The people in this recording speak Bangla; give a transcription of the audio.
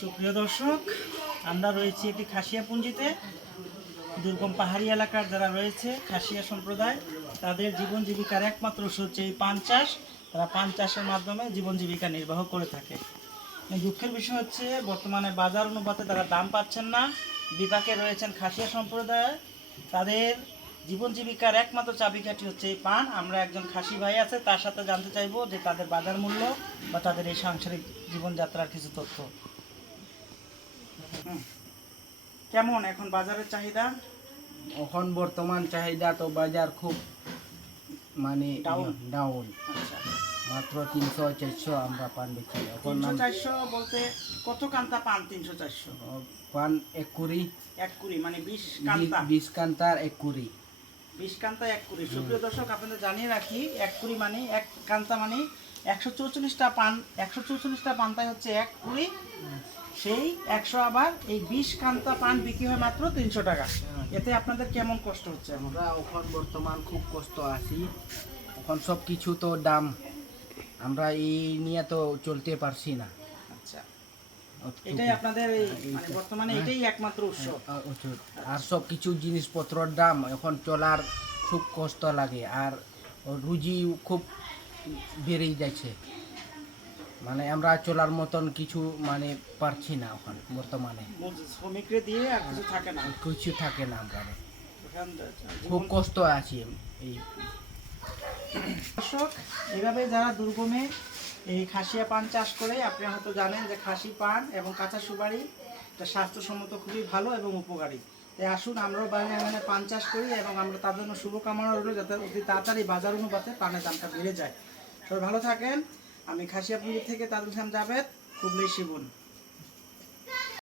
সুপ্রিয় দর্শক, আমরা রয়েছি একটি খাসিয়া পুঞ্জিতে দুর্গম পাহাড়ি এলাকার যারা রয়েছে, খাসিয়া সম্প্রদায়, তাদের জীবন জীবিকার একমাত্র উৎস হচ্ছে এই পান চাষ। তারা পান চাষের মাধ্যমে জীবন জীবিকা নির্বাহ করে থাকে। দুঃখের বিষয় হচ্ছে, বর্তমানে বাজার অনুপাতে তারা দাম পাচ্ছেন না। বিপাকে রয়েছেন খাসিয়া সম্প্রদায়। তাদের জীবন জীবিকার একমাত্র চাবিকাঠি হচ্ছে এই পান। আমরা একজন খাসি ভাই আছে তার সাথে জানতে চাইব যে তাদের বাজার মূল্য বা তাদের এই সাংসারিক জীবনযাত্রার কিছু তথ্য। কেমন এখন বাজারের চাহিদা? এখন বর্তমান চাহিদা তো বাজার খুব মানে. ডাউন আচ্ছা। মাত্র তিনশো চারশো আমরা পান এখন চারশো বলতে কত কান্তা পান তিনশো চারশো? পান এক কুড়ি। এক কুড়ি মানে বিশ কান্তা। বিশ কান্তার এক কুড়ি। বিশ কান্তা, এক কুড়ি। সুপ্রিয় দর্শক, আপনাদের জানিয়ে রাখি, এক কুড়ি মানে এক কান্তা মানে একশো চৌচল্লিশটা পান, একশো চৌচল্লিশটা পান্তায় হচ্ছে এক কুড়ি। সেই একশো আবার এই বিশ কান্তা পান বিক্রি হয় মাত্র তিনশো টাকা। এতে আপনাদের কেমন কষ্ট হচ্ছে? আমরা এখন বর্তমান খুব কষ্ট আছি। এখন সব কিছু তো দাম। আমরা এই নিয়ে তো চলতে পারছি না। এটাই আপনাদের মানে বর্তমানে এটাই একমাত্র উৎস। আর সব কিছু জিনিসপত্রের দাম এখন চলার খুব কষ্ট লাগে আর রুজি খুব বেড়েই যাচ্ছে। মানে আমরা চলার মতন কিছু মানে পারছি না এখন বর্তমানে। শ্রমিকরে দিয়ে আর কিছু থাকে না। কিছু থাকে না আমরা। খুব কষ্ট আছি এই। দর্শক এভাবে যারা দুর্গমে এই খাসিয়া পান চাষ করে আপনি হয়তো জানেন যে খাসি পান এবং কাঁচা সুপারি এটা স্বাস্থ্যসম্মত খুবই ভালো এবং উপকারী। তাই আসুন, আমরাও বাগানে এখানে পান চাষ করি এবং আমরা তার জন্য শুভকামনা রইল যাতে অতি তাড়াতাড়ি বাজার অনুপাতে পানের দামটা বেড়ে যায়। সবাই ভালো থাকেন। আমি খাসিয়া খাসিয়াপুরি থেকে তাদের ইসলাম খুব বেশি